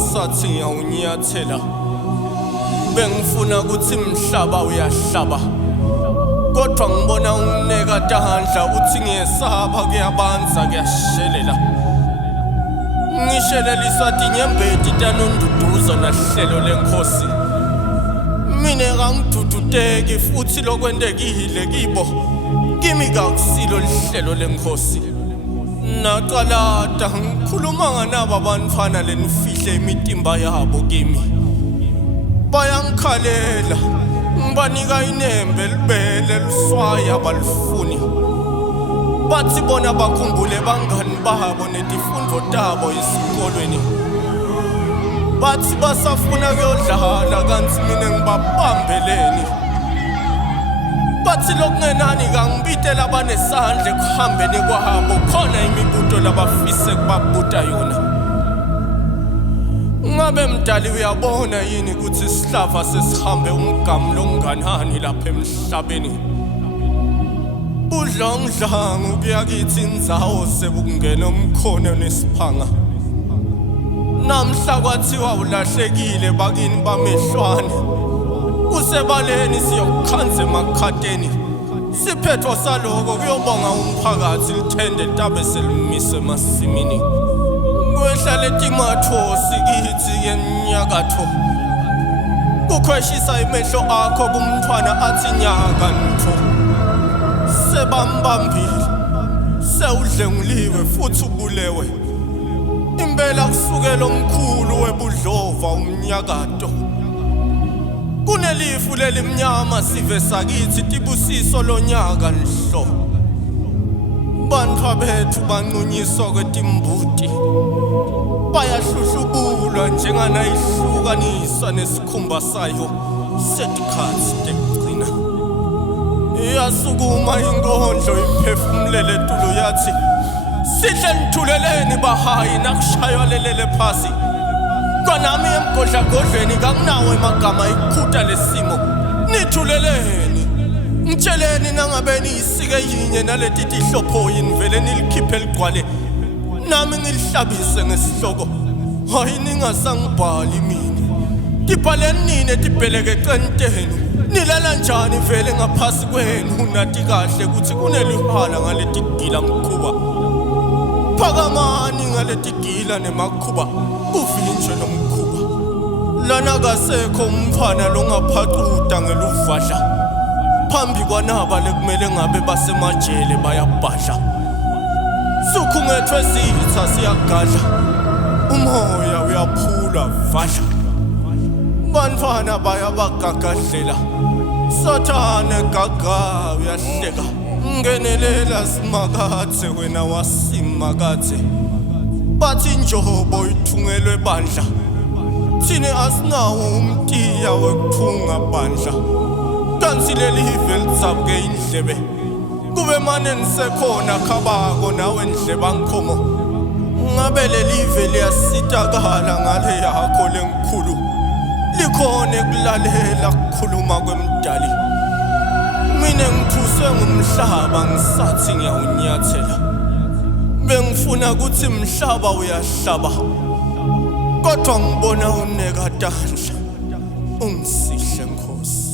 ngisathi ngiyawunyathela bengifuna ukuthi mhlaba uyahlaba kodwa ngibona unekadandla uthi ngiyesaba kuyabanza kuyashelela ngisheleliswa tinyembeti tanonduduzo nahlelo lenkosi mine kangidududeki futhi lokwendekile kibo kimi kakusilo lihlelo lenkosi naqalada ngikhuluma nganaba abantwana lenifihle imitimba yabo kimi bayangikhalela ngibanika inembe libele liswaya balifuni bathi bona bakhumbule bangani babo netifundo tabo esikolweni bathi basafuna kuyodlala kanti mina ngibabambeleni bathi lokungenani kangibitela abanesandle kuhambeni kwabo khona imibuto labafise kubabuta yona ngabe mdali uyabona yini ukuthi isihlava sesihambe umgamu longanani lapha emhlabeni udlongdlangu kuyakithi indzawo sebukungena umkhono nesiphanga namhla kwathiwa ulahlekile bakini bamehlwane kusebaleni siyokukhanza emakhateni siphethwa saloko kuyobonga umphakathi lithende tabe selimise emasimini kwehla letimatho sikithi yenyakatho kukhweshisa imehlo akho kumntwana athi nyaka ntho sebambambile sewudlenguliwe futhi ubulewe impela kusukela omkhulu webudlova umnyakato kunelifu lelimnyama sive sakithi tibusiso lonyaka nhlo bantwa bethu banqunyiswa kwetimbuti bayahluhlubulwa njengana ihlukaniswa nesikhumba sayo setikhathi tekugcina iyasukuma inkondlo iphefumulele tulo yathi sihle nithuleleni bahayi nakushaywa lelele phasi kwanami emgodlagodlweni kakunawo emagama ikhuta lesimo nithuleleni ngitsheleni nangabe niyisike yinye naleti tihlopho yini vele nilikhiphe ligcwale nami ngilihlabise ngesihloko hayi ningasangibhali mina tibhaleni nini tibheleke centeni nilala njani vele ngaphasi kwenu nathi kahle ukuthi kunelihala ngaleti gila mkhuba phakamani ngaleti gila nemakhuba uvinjwe nomkhuba lana kasekho umfana longaphacuda ngeluvadla phambi kwanaba lekumele ngabe basemajele bayabhadla sukhungethwe sitha siyagadla umoya uyaphula vadla bantwana bayabagagadlela sathane gaga uyahleka ngenelela simakathe wena wasimakathe bathi njobo ithungelwe bandla thine asinawo umtiya wekuthunga bandla kansi lelive litsabke indlebe kube mane nisekhona khabako nawe ndleba nkhomo ngabe lelive liyasitakala ngale yakho lenkhulu likhone kulalela kukhuluma kwemdali mina ngithuswe ngumhlaba ngisathi ngiyawunyathela bengifuna ukuthi mhlaba uyahlaba kodwa ngibona unekadandla ungisihle Nkosi